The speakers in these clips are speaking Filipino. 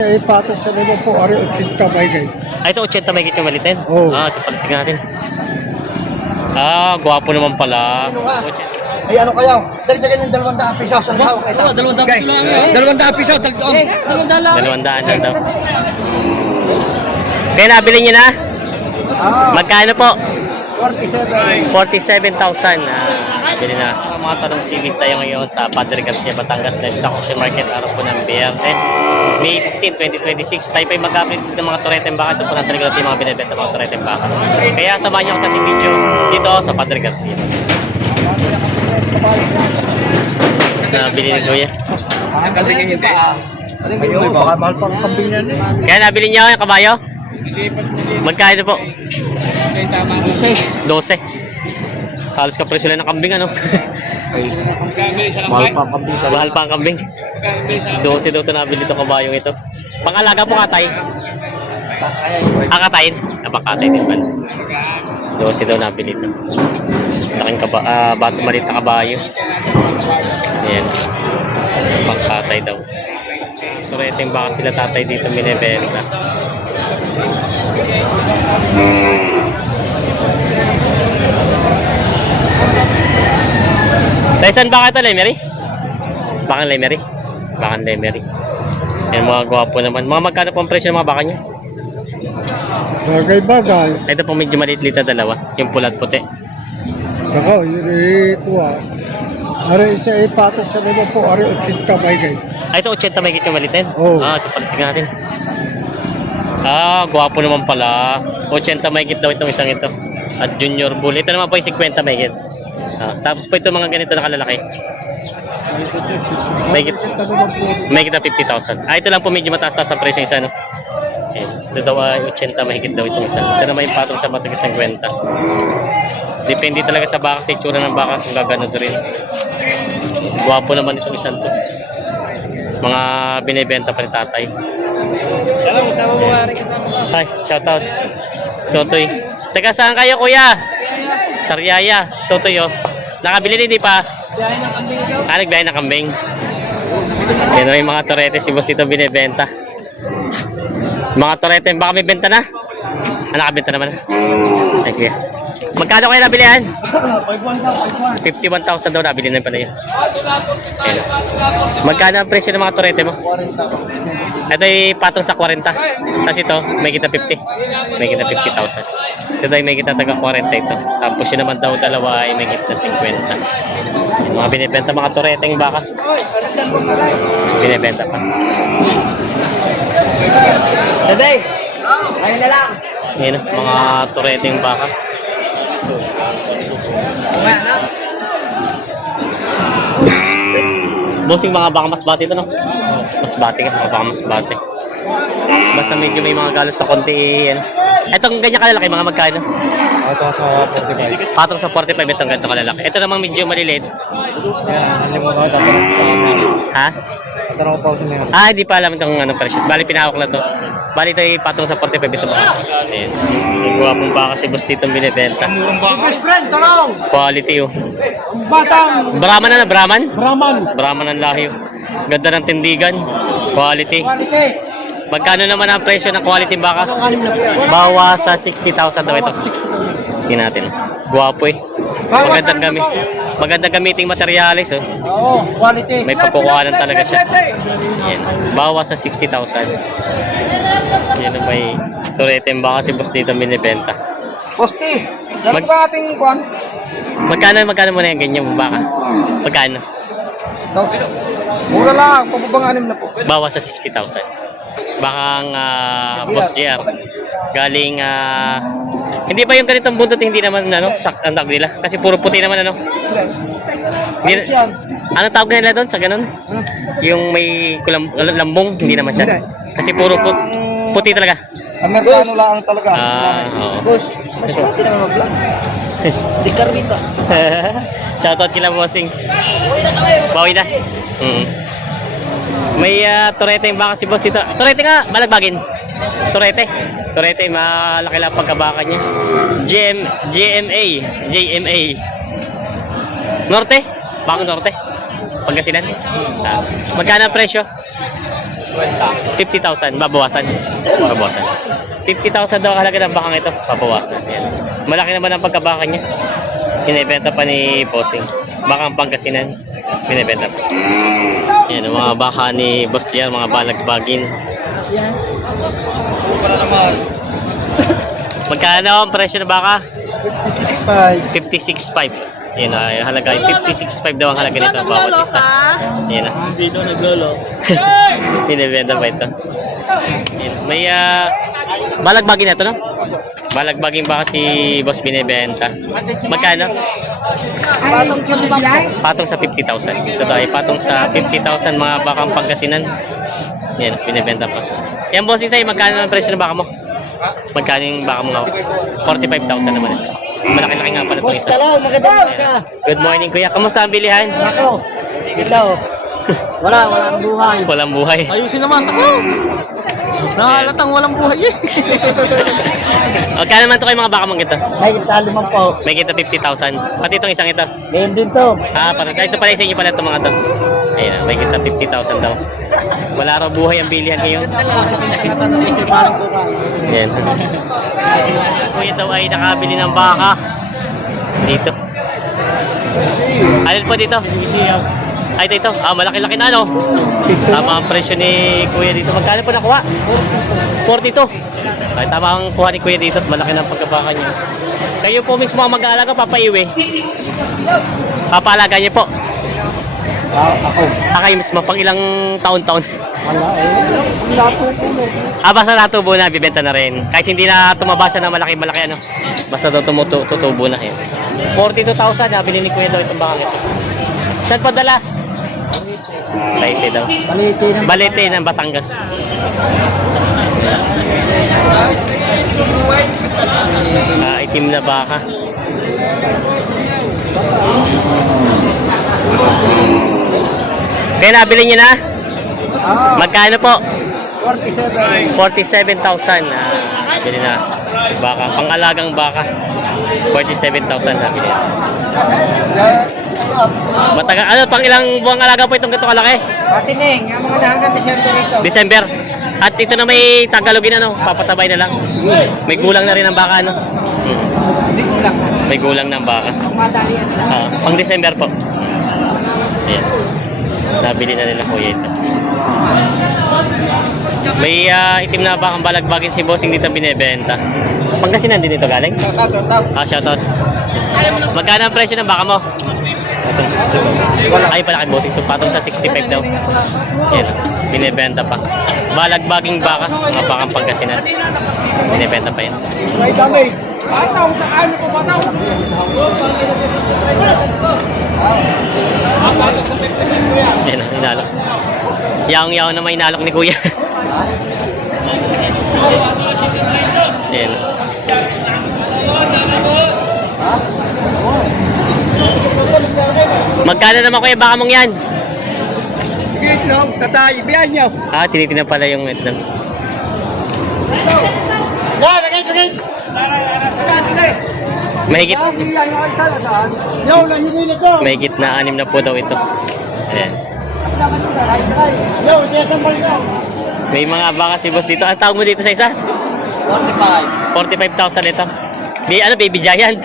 Patos sa naman po, ari 80 may guys. Ay, ito 80 may yung malitin? Oo. Ito pala, tingnan natin. Gwapo naman pala. Ay ano kayo? Dagdagan ng 200 piso sa hawak ito. 200 piso lang yan. 200 piso dagdag. 200 daw. Kaya nabili niyo na? Magkano po? 47. 47,000. Bili na. Mga tanong silid tayo ngayon sa Padre Garcia, Batangas Livestock Auction Market, araw po ng Biyernes, May 15, 2026. Tayo pa yung mag-update ng mga tureteng baka. Ito po nasa likod natin yung mga binibenta mga tureteng baka. Kaya samahan niyo ako sa ating video dito sa Padre Garcia. Nabili ni Kuya. Baka mahal pang kambing yan eh. Kaya nabili niyo yung kabayo? Magkano po? 12. Halos ka presyo lang ng kambing ano. Mahal pang kambing sa Mahal pa ang kambing. 12 daw ito nabili ito kabayong ito. Pangalaga po katay. Katayin? Napakatay din ba? 12 daw nabili ito. Laking bato malit na kabayo. Ayan. Pangkatay daw. Tureteng baka sila tatay dito binibenta. Taisan baka ito, Lemery? Bakang Lemery? Bakang Lemery. Yan mga gwapo naman. Mga magkano po ang presyo ng mga baka nyo? Bagay-bagay. Ito po medyo maliit-liit na dalawa. Yung pulat puti. Ako, ito Ari isa patos sa naman po, ari 80 may guys. Ito 80 may yung malitin? Oo. Ito pala, tingnan natin. Gwapo naman pala. 80 may daw itong isang ito. At junior bull. Ito naman po yung 50 may tapos po ito mga ganito na kalalaki. May kita 50,000. Ito lang po medyo mataas-taas ang presyo isa, no? Ito daw ay 80 mahigit daw itong isa. Ito naman yung patong sa matag 50. Depende talaga sa baka, sa itsura ng baka kung gaganod rin. Gwapo naman itong isang to. Mga binibenta pa ni tatay. Hi, shoutout. Totoy. Teka, saan kayo kuya? Sariaya. Totoy oh. Nakabili din pa. Nagbiyahe ng kambing. Yan o yung mga torete si boss dito binibenta. Mga torete, baka may benta na? Nakabenta naman. Thank you. Magkano kayo nabilihan? 51,000 daw nabili na pala yun. Magkano ang presyo ng mga torete mo? Ito ay patong sa 40. Tapos ito, may kita 50. May kita 50,000. Ito ay may kita taga 40 ito. Tapos yun naman daw dalawa ay may kita 50. Mga binibenta mga toreteng baka. Binibenta pa. Today. Ayun na lang. Yan mga toreteng baka. Bossing mga baka mas bati ito, no? Mas bati ka, mga baka mas bati. Basta medyo may mga galos sa konti. Yan. Itong ganyan kalalaki, mga magkano? Ito sa 45. Patong sa 45 itong ganito kalalaki. Ito namang medyo maliliit. Yan, hindi mo tatanong sa Ha? tanong ko pa sa mga. Hindi pa alam itong ano, presyo. Bali, pinahawak na to. Bali, ito ay patong sa 45 ito ba? Ayan. Yung guwapong baka si boss dito binibenta. Best friend, tanong. Quality, oh. Batang. Brahman na, Brahman? Brahman. Brahman ang lahi, oh. Ganda ng tindigan. Quality. Quality. Magkano naman ang presyo ng quality baka? Bawa sa 60,000 daw ito. Tingnan natin. Guwapo eh. Magandang gamiting materialis, oh. Oo, quality. May pagkukuhanan talaga siya. Yan. Bawa sa 60,000. Yan ang may tureteng baka si boss dito binibenta. Posti. Yan ba ating kwan? Magkano muna yung ganyan baka? Magkano? Ito. Mura lang, pababang 6 na po. Bawa sa 60,000. Bakang Boss JR. Galing hindi ba yung ganitong buntot hindi naman ano, ang tawag nila? Kasi puro puti naman ano. Hindi. Ano yan? Ano tawag nila doon sa ganun? Yung may lambong, hindi naman siya. Hindi. Kasi puro puti talaga. Amerikano lang talaga. Oo. Boss, mas pati naman mag-vlog. Di Carmen ba? Shoutout kila bossing. Uy na kami. Bawi na. May turete yung baka si boss dito. Turete nga, balagbagin. Turete. Turete, malaki lang pagkabaka niya. JMA. Norte. Bakong Norte. Pangasinan. Magkano ang presyo? 50,000, babawasan. Babawasan. 50,000 daw ang halaga ng bakang ito, babawasan. Yan. Malaki naman ang pagkabaka niya. Binibenta pa ni Bossing. Bakang Pangasinan, binibenta pa. Yan, ang mga baka ni Boss Gian, mga balagbagin. Para naman. Magkano ang presyo ng baka? 56.5. 56.5. Yan na, yung halaga. 56.5 daw ang halaga nito. Bawat isa. Yan na. Dito naglolo. Binibenta pa ito. Yan. May balagbagin na ito, no? Balagbagin baka si Boss binibenta. Magkano? Patong sa 50,000. Ito ay patong sa 50,000 mga bakang Pangasinan. Yan, binibenta pa. Yan, boss, isa magkano ang presyo ng baka mo? Magkano yung baka mo nga? 45,000 naman ito. Malaki-laki nga pala itong isa. Ayan. Good morning, kuya. Kamusta ang bilihan? Ako. Ito. Walang buhay. Walang buhay. Ayusin naman sa ko. Nakalatang walang buhay eh. Magkano naman ito kayo mga baka mong ito? May limang po. May kita 50,000. Pati itong isang ito. Ngayon din to. Parang ito pala sa inyo pala itong mga ito. Ayun, may kita 50,000 daw. Wala raw buhay ang bilihan ngayon. Yan. Kuya daw ay nakabili ng baka. Dito. Alin po dito? Ay, ito. Malaki-laki na, no? Tama ang presyo ni Kuya dito. Magkano po nakuha? 42. Ay, tama ang kuha ni Kuya dito. Malaki na ang pagkabaka niya. Kayo po mismo ang mag-aalaga, papaiwi. Papaalaga niyo po. Ako. Kayo mismo, pang ilang taon-taon. Wala eh. Natutulo. Basta natubo na, bibenta na rin. Kahit hindi na tumabasa na malaki-malaki, ano. Basta daw tutubo na. Yun. 42,000, nabili ni Kuya daw itong bakang ito. Saan pa dala? Balete daw. Balete ng Batangas. Itim na baka. Kaya nabili niyo na? Magkano po? 47. 47,000. Nabili na. Baka, pang-alagang baka. 47,000 nabili. Matagal, ano, pang ilang buwang alaga po itong ganito kalaki? Patineng, ang mga hanggang December ito. December. At ito na may tagalogin, ano, papatabay na lang. May gulang na rin ang baka, ano. Hindi kulang. May gulang ng baka. Madalian nila. Pang December po. Ayan. Nabili na nila kuya ito. May itim na bakang balagbagin si Bossing dito binibenta. Pangasinan din ito galing? Shoutout. Magkano ang presyo ng baka mo? Ay, pala kay Bossing ito. Patong sa 65 daw. Yan. Binibenta pa. Balagbaging baka. Mga bakang Pangasinan. Binibenta pa yan. May damage. Pataw sa kami ko pataw. Yan, inalok. Yaong-yaong na may inalok ni Kuya. Yan. Magkano naman Kuya baka mong yan? Itlog, tatay, ibiyan niyo. Tinitingnan pala yung itlog. Mahigit. Mahigit na 6 na po daw ito. Ayan. May mga baka si boss dito. Ang tawag mo dito sa isa? 45,000 ito. Baby giant.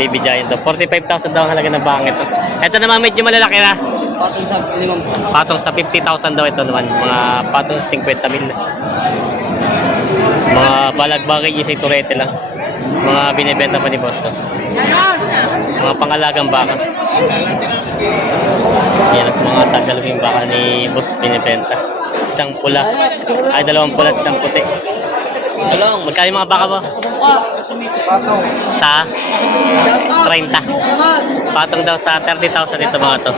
Baby giant to. 45,000 daw ang halaga ng baka ito. Ito naman medyo malalaki na. Patong sa 50,000 daw ito naman. Mga patong sa 50,000. Mga balagbagay yung sa iturete lang. Mga binibenta pa ni boss to. Mga pangalagang baka. Yan ang mga tagaloging baka ni boss binibenta. Isang pula. Ay, 2 pula at 1 puti. Magkano yung mga baka mo? Sa 30. Patong daw sa 30,000 ito mga to.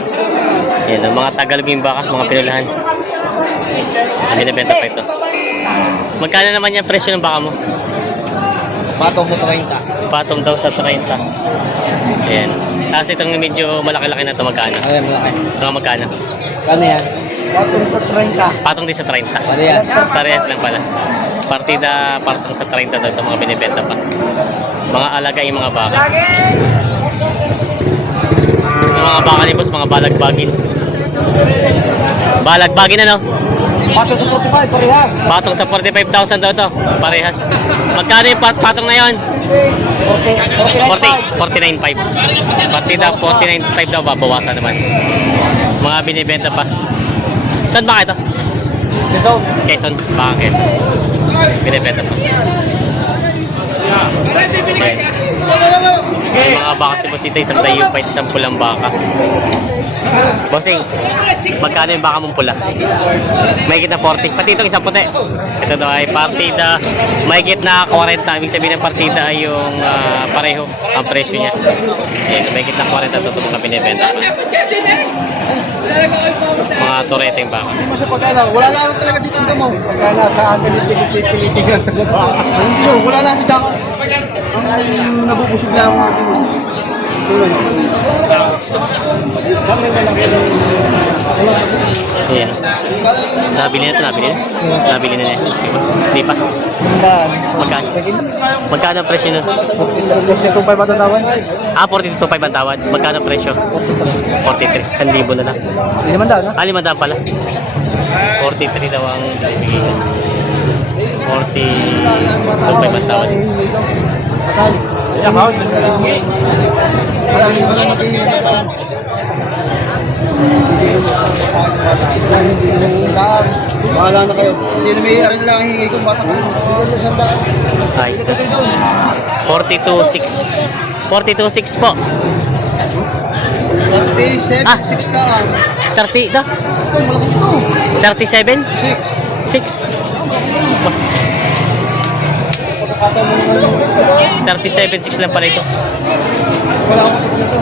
Yan ang mga tagaloging baka, mga pinulahan. Binibenta pa ito. Magkano naman yung presyo ng baka mo? Patong sa 30. Patong daw sa 30. Ayan. Tapos itong medyo malaki-laki na ito, magkano? Ayan, malaki. Mga magkano? Kano yan? Patong sa 30. Patong din sa 30. Parehas. Parehas lang pala. Partida, patong sa 30 daw ito, mga binibenta pa. Mga alaga yung mga baka. Yung mga baka ni boss, mga balagbagin. Balagbagin ano? Pato sa 45, parehas. Patong sa 45,000 daw to. Parehas. Magkano yung patong na yon? 49.5. Partida 49.5 daw, babawasan naman. Mga binibenta pa. Saan ba ito? Quezon. Baka Quezon. Binibenta pa. May mga baka si Boss dito, isang dayupay, isang pulang baka. Bossing, magkano yung baka mong pula? Mahigit na 40. Pati itong isang puti. Ito daw ay partida. Mahigit na 40. Ibig sabihin ng partida ay yung pareho ang presyo niya. Ayan, mahigit na 40 ito mga binibenta. Mga torete yung baka. Hindi mo siya pag-alam. Wala lang talaga dito ang damo. Pagkala sa akin, pinipilitig ang taga. Hindi yun, wala lang si Jaka. Ang nabubusog lang ako. Ayan. Nabili na ito, nabili na. Nabili na niya. Hindi pa. Magkano? Magkano ang presyo nun? 42 matatawan. 42.5 ang tawad. Magkano ang presyo? 43. 1,000 na lang. Hindi naman daan, ha? 500 pala. 43 daw ang bibigyan. 42.5 ang tawad. Bahala na kayo. Hindi na may aral lang hingi kong bata. Ayos na. 42.6. 42.6 po. 37, Ah. 6 lang. 30 daw. Ito, malaki ito. 37? 6. 6. Pagkakataon mo naman. 37.6 lang pala ito. Wala akong ito.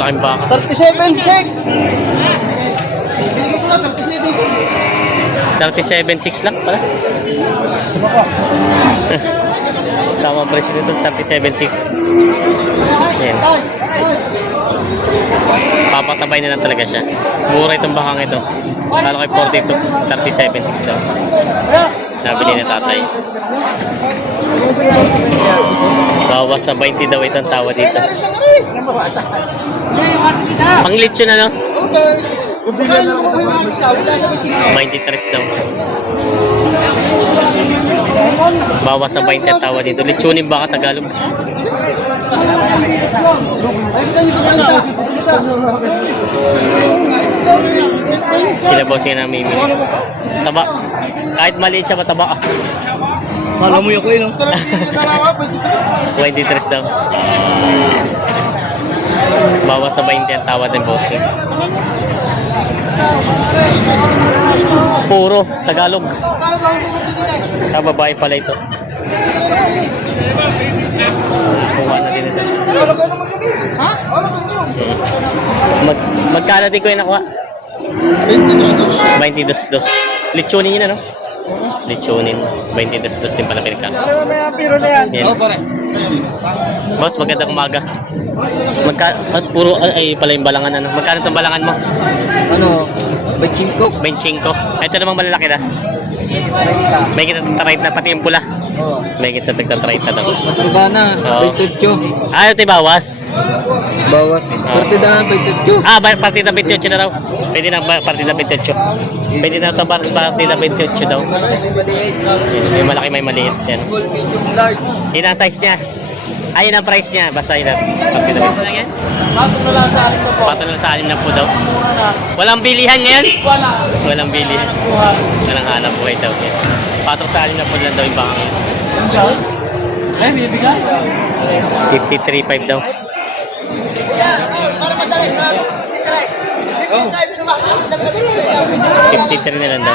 Laking baka. 37, 6. Binigay ko na, 37, 6. 37.6 lang pala. Tama ang presyo nito, 37.6. Ayan. Papatabay na lang talaga siya. Mura itong bakang ito. Kala kay 42, 37.6 daw. Nabili na tatay. Bawas sa 20 daw itong tawa dito. Pang lechon na, no? Kung bigyan na ako yung magsawa, wala siya may chino. 23 daw. Bawas sa 20 ang tawa dito. Lechonin baka Tagalog. Ay, kita niyo sa kanila. Sila boss yung namimili. Taba. Kahit maliit siya, mataba. Kala mo yung ko yun, no? 23 daw. Bawas sa 20 ang tawad ng bossing. Puro Tagalog. Kababae pala ito. Kuha na din ito. Magkano din ko yung nakuha? 22. Lechonin yun, ano? Lechonin. 22 din pala pinagkasa. Yan. Boss, magandang umaga. Puro ay pala yung balangan, ano? Magkano itong balangan mo? Ano? Bachingko. 25. Ito namang malalaki na. May kita tagtatry na pati yung pula. Oo. May kita tagtatry na daw. Iba na, Oo. 28. Ito yung bawas. Bawas. Partidahan, 28. Partida 28 na daw. Pwede na partida 28. Pwede na ito partida 28 daw. May malaki, may maliit. Yan. Small, medium, large. Yun ang size niya. Ayun ang price niya. Basta yun ang partida 28 lang yan. Patong na lang sa akin na po. Pato na sa 6 na po daw. Mura na. Walang bilihan ngayon. Wala. Walang bilihan. Buha. Walang hanap buhay daw. Yan. Patong sa 6 na po lang daw yung baka ngayon. Ay, bibigay. 53.5 daw. Para madali sa ato. Titry. Bibigay tayo, pinamasa naman dalawa lang sa iyo. 53 na lang daw.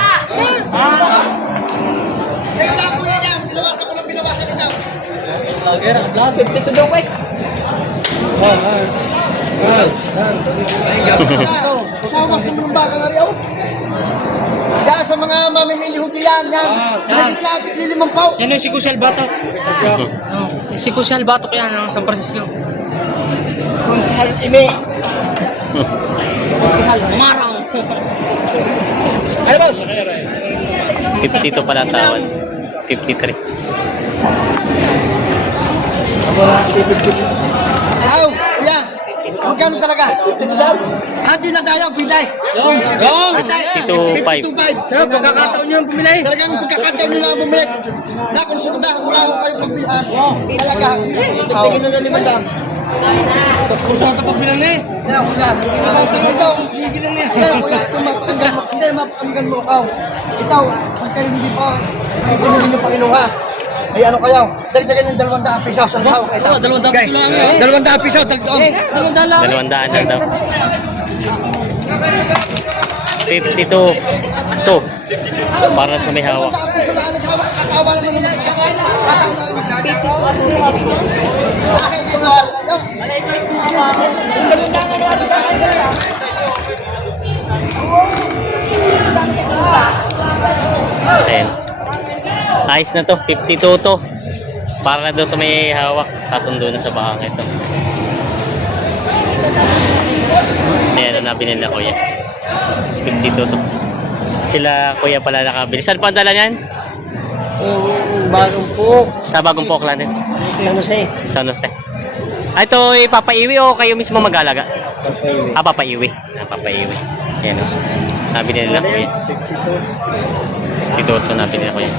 Sa'yo lang po yan. Pinamasa ko lang, pinamasa lang daw. Lagyan ang vlog. 52 daw, wait. Kasama sa mga baka nga rin. Kaya sa mga mamimili ho diyan, yan. Mahigit-lahat, lilimang pao. Yan yung si Kusel Batok. Si Kusel Batok yan, ng San Francisco. Konsehal Ime. Kusel, Marang. Ano boss? 52 pala ang tawad. 53. Aw, kuya. Magkano talaga? Hati lang tayo, pinday. Hati. 52.5. Pero pagkakataon nyo yung pumili. Talagang pagkakataon nyo lang bumalik. Na, kung sunod wala ko kayong pagbilhan. Talaga. Tingin na naman. Kung saan ka pa pinili. Kaya, kuya. Ito. Kaya, kuya, ito mapakinggan mo. Hindi, mapakinggan mo ikaw. Ito, kung kayo hindi pa, ito hindi nyo pakinuha. Ay ano kayo? Dagdagan ng 200 piso sa tao. Ito. 200 piso lang eh. 200 piso, dagdagan. 200 lang. 200 daw. 52. 2. Para sa may hawak. Ayan. Ayos na to. 52 to. Para doon sa may hawak. Kasundo na sa baka ito. Ayan na binili na kuya. 52 to. Sila kuya pala nakabili. Saan pa ang dala niyan? Bagong po. Sa Bagong Poklan din. Ano siya? San Jose. Ito ipapaiwi o kayo mismo mag-alaga? Papaiwi. Papaiwi. Ayan o. Nabili nila kuya. 52 to nabili na kuya.